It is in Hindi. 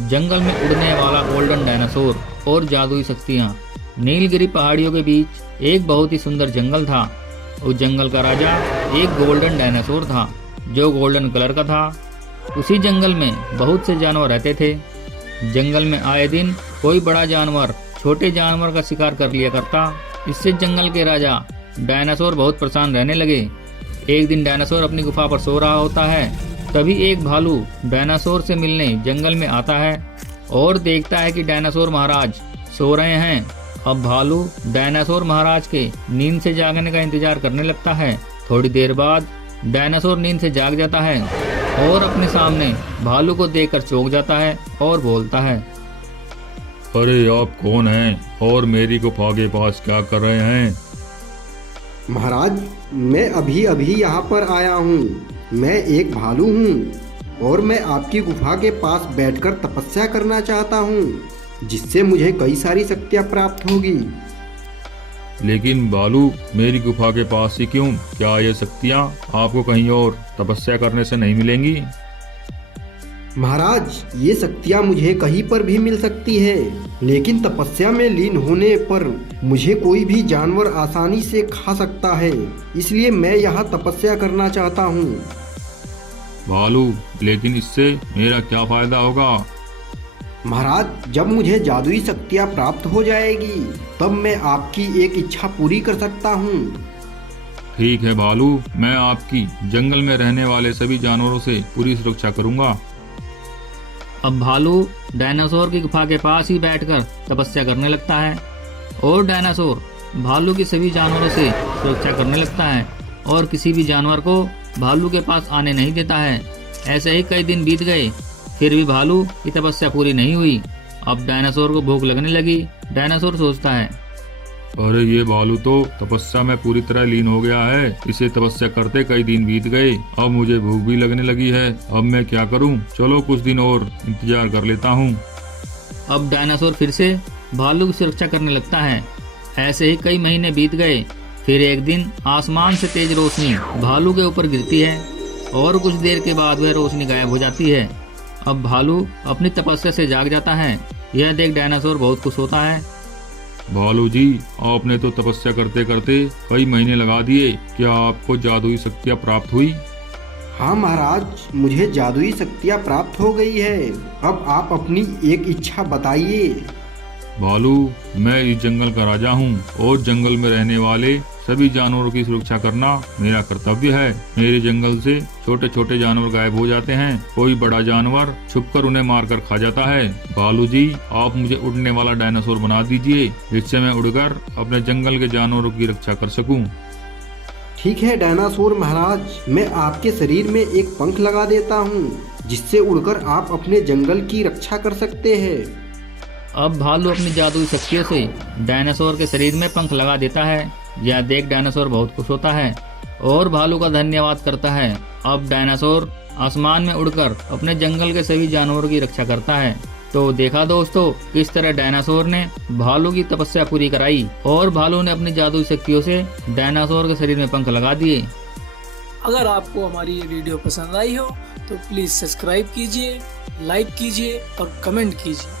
जंगल में उड़ने वाला गोल्डन डायनासोर और जादुई शक्तियाँ। नीलगिरी पहाड़ियों के बीच एक बहुत ही सुंदर जंगल था। उस जंगल का राजा एक गोल्डन डायनासोर था जो गोल्डन कलर का था। उसी जंगल में बहुत से जानवर रहते थे। जंगल में आए दिन कोई बड़ा जानवर छोटे जानवर का शिकार कर लिया करता। इससे जंगल के राजा डायनासोर बहुत परेशान रहने लगे। एक दिन डायनासोर अपनी गुफा पर सो रहा होता है। तभी एक भालू डायनासोर से मिलने जंगल में आता है और देखता है कि डायनासोर महाराज सो रहे हैं। अब भालू डायनासोर महाराज के नींद से जागने का इंतजार करने लगता है। थोड़ी देर बाद डायनासोर नींद से जाग जाता है और अपने सामने भालू को देखकर चौंक जाता है और बोलता है, अरे आप कौन हैं और मेरी गुफा के पास क्या कर रहे हैं? महाराज, मैं अभी अभी यहाँ पर आया हूँ। मैं एक भालू हूँ और मैं आपकी गुफा के पास बैठकर तपस्या करना चाहता हूँ, जिससे मुझे कई सारी शक्तियाँ प्राप्त होगी। लेकिन भालू, मेरी गुफा के पास ही क्यों? क्या ये शक्तियाँ आपको कहीं और तपस्या करने से नहीं मिलेंगी? महाराज, ये शक्तियाँ मुझे कहीं पर भी मिल सकती है, लेकिन तपस्या में लीन होने पर मुझे कोई भी जानवर आसानी से खा सकता है। इसलिए मैं यहाँ तपस्या करना चाहता हूँ। भालू, लेकिन इससे मेरा क्या फायदा होगा? महाराज, जब मुझे जादुई शक्तियाँ प्राप्त हो जाएगी तब मैं आपकी एक इच्छा पूरी कर सकता हूँ। ठीक है भालू, मैं आपकी जंगल में रहने वाले सभी जानवरों से पूरी सुरक्षा करूँगा। अब भालू डायनासोर की गुफा के पास ही बैठकर तपस्या करने लगता है और डायनासोर भालू की सभी जानवरों से सुरक्षा करने लगता है और किसी भी जानवर को भालू के पास आने नहीं देता है। ऐसे ही कई दिन बीत गए, फिर भी भालू की तपस्या पूरी नहीं हुई। अब डायनासोर को भूख लगने लगी। डायनासोर सोचता है, अरे ये भालू तो तपस्या में पूरी तरह लीन हो गया है। इसे तपस्या करते कई दिन बीत गए। अब मुझे भूख भी लगने लगी है। अब मैं क्या करूं? चलो कुछ दिन और इंतजार कर लेता हूं। अब डायनासोर फिर से भालू की सुरक्षा करने लगता है। ऐसे ही कई महीने बीत गए। फिर एक दिन आसमान से तेज रोशनी भालू के ऊपर गिरती है और कुछ देर के बाद वह रोशनी गायब हो जाती है। अब भालू अपनी तपस्या से जाग जाता है। यह देख डायनासोर बहुत खुश होता है। भालू जी, आपने तो तपस्या करते करते कई महीने लगा दिए। क्या आपको जादुई शक्तियाँ प्राप्त हुई? हाँ महाराज, मुझे जादुई शक्तियाँ प्राप्त हो गई है। अब आप अपनी एक इच्छा बताइए। भालू, मैं इस जंगल का राजा हूँ और जंगल में रहने वाले सभी जानवरों की सुरक्षा करना मेरा कर्तव्य है। मेरे जंगल से छोटे छोटे जानवर गायब हो जाते हैं। कोई बड़ा जानवर छुपकर उन्हें मारकर खा जाता है। भालू जी, आप मुझे उड़ने वाला डायनासोर बना दीजिए, जिससे मैं उड़कर अपने जंगल के जानवरों की रक्षा कर सकूं। ठीक है डायनासोर महाराज, मैं आपके शरीर में एक पंख लगा देता हूँ, जिससे उड़कर आप अपने जंगल की रक्षा कर सकते हैं। अब भालू अपनी जादुई शक्तियों से डायनासोर के शरीर में पंख लगा देता है। यह देख डायनासोर बहुत खुश होता है और भालू का धन्यवाद करता है। अब डायनासोर आसमान में उड़कर अपने जंगल के सभी जानवरों की रक्षा करता है। तो देखा दोस्तों, किस तरह डायनासोर ने भालू की तपस्या पूरी कराई और भालू ने अपनी जादुई शक्तियों से डायनासोर के शरीर में पंख लगा दिए। अगर आपको हमारी ये वीडियो पसंद आई हो तो प्लीज़ सब्सक्राइब कीजिए, लाइक कीजिए और कमेंट कीजिए।